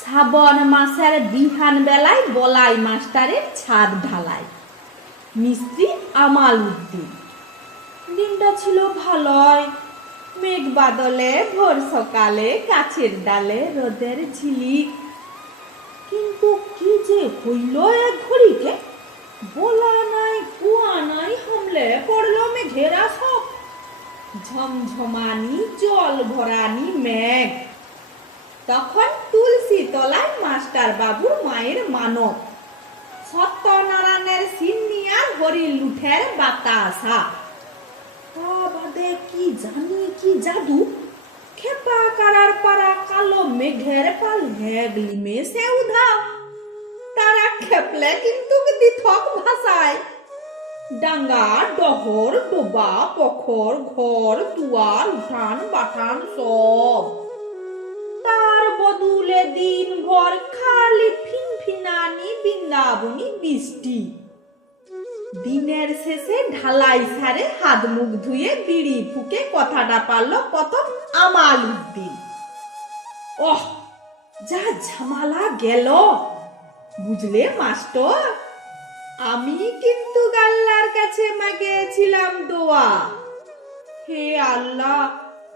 শ্রাবণ মাসের বিহান বেলায় বলাই মাস্টারের ছাদ ঢালাই। মিস্ত্রি আমাল উদ্দিন। দিনটা ছিল ভালোই। মেঘ বাদলে ভোর সকালে গাছের ডালে রোদের ঝিলিক। কিন্তু কি যে হইল এক ঘড়িকে বলা নাই, কুয়া নাই, হামলে পড়ল মেঘেরা সব ঝমঝমানি জল ভরানি মেঘ। তখন তুলসী তলায় মাস্টার বাবু মায়ের মানব। সত্যনারায়ণের সিন্নিয়ার হরি লুঠের বাতাসা। বাদে কি জানি, কি জাদু? খেপা পারা কালো মেঘের পাল তারা খেপলে কিন্তু দিথক ভাষায় ডাঙ্গা, ডহর, ডোবা, পখর, ঘর, দুয়ার উঠান বাঠান সব। বৃন্দাবনী বৃষ্টি দিনের শেষে ঢালাই সারে হাত মুখ ধুয়ে বিড়ি ফুকে কথাটা পারল প্রথম আমাল উদ্দিন। ওহ, যা ঝামালা গেল। বুঝলে, মাস্টার? আমি কিন্তু গাল্লার কাছে মাগেছিলাম দোয়া। হে আল্লাহ,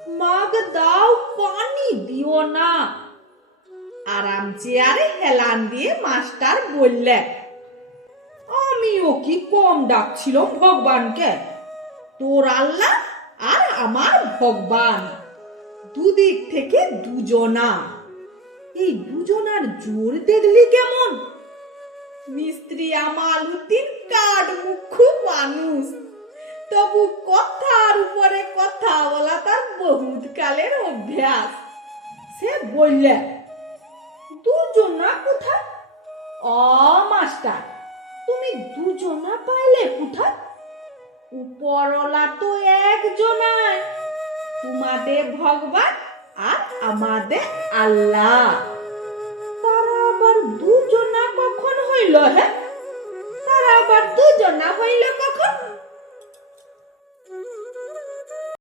মাগ দাও, পানি দিও না। আরাম চেয়ারে হেলান দিয়ে মাস্টার বললেন আমিও কি কম ডাকছিলাম ভগবানকে? তোর আল্লাহ আর আমার ভগবান। দুদিক থেকে দুজনা। এই দুজনার জোর দেখলি কেমন? মিস্ত্রি আমাল উদ্দিন কাঠ মুখ্য মানুষ। তবু কথার উপরে কথা বলা তার বহুত কালের অভ্যাস। সে বললে অ, মাস্টার। তুমি দুজনা পাইলে কোথায় উপরলা তো একজনায় তোমাদের ভগবান আর আমাদের আল্লাহ। তারা আবার দুজনা কখন হইল হ্যাঁ